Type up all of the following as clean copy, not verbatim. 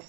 木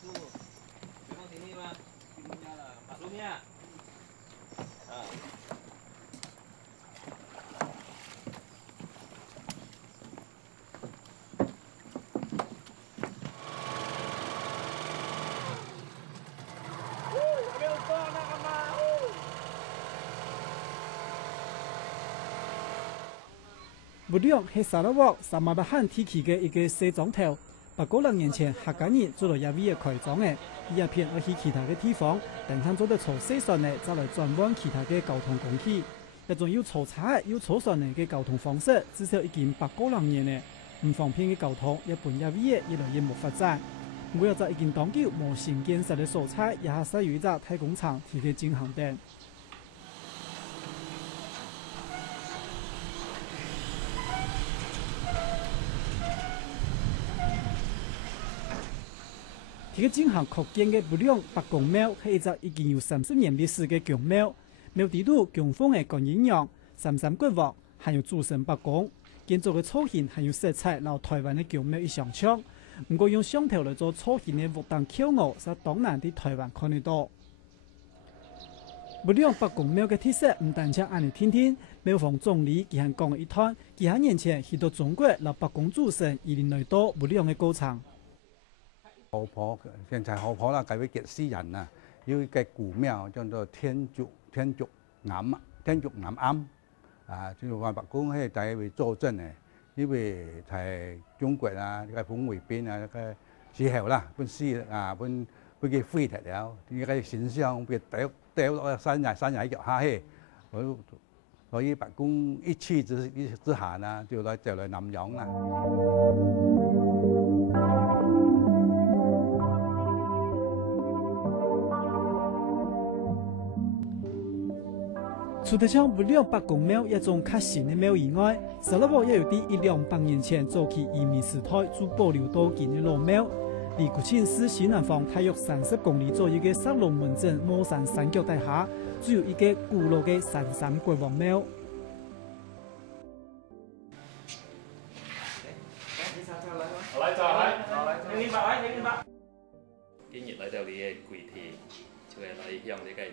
亮是沙拉沃萨马达罕提起的一个西庄头。800年前，客家人做了一位的开庄的，一片而去其他的地方，等向做的坐西船呢，再来转换其他的交通工具。一种有坐车有坐船的交通方式，至少已经800年了。唔方便的交通，日本一位的越来越冇发展。每一只已经当久冇新建设的所在，也係使有一只太工廠提嘅進行的。这个进行扩建的木亮白公庙是一只已经有30年历史的宫庙，庙地图供奉的观音娘、33骨王，还有主神白公。建筑的造型还有色彩，老台湾的宫庙一相像。不过用相头来做造型的活动巧妙，是当然在台湾看得到。木亮白公庙的特色唔单止按你听听，庙方总理佢还讲了一段，几十年前许多中国老白公主神移民来到木亮的高场。河婆現在河婆啦，介位嘅詩人啊，要嘅古廟叫做天竺岩庵啊，就話白宮係第一位坐鎮嘅，因為係中國啊，個風回邊啊，個時候啦，本詩啊，本嘅飛踢了，呢個形象被掉落山崖腳下去，所以白宮一氣之下呢，就來南洋啦。除了像木亮白公庙一种较新的庙以外，沙拉沃也有啲100-200年前早期移民时代就保留到今的老庙。离古庆市西南方大约30公里左右的石龙门镇莫山山脚底下，就有一个古老的33国王庙。今日來到你嘅跪地，就係嚟向你嘅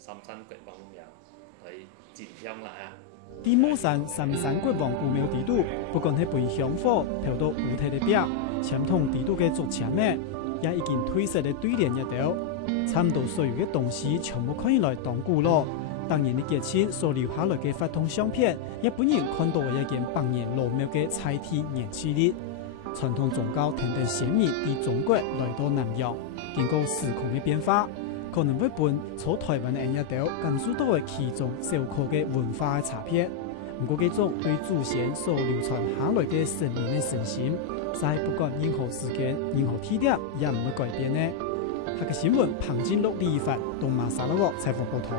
33國王廟嚟進香啦啊！啲莫山33國王古廟地圖，不管係本香火投到舞台的表，傳統地圖嘅竹籤呢，也已經褪色的對聯一道，差唔多所有嘅東西全部看起來當古老。當年的節慶所留下來嘅發通相片，日本人看到嘅一件百年老廟嘅彩體燃氣力。傳統宗教停停顯明從中國來到南洋，經過時空的變化，可能會伴坐台灣的人一道感受到其中小可嘅文化嘅差別。不過，這種對祖先所流傳下來嘅神明嘅信心，在不管任何時間、任何地點，也唔會改變呢。下個新聞，彭金祿、李發、東馬沙拉沃採訪報道。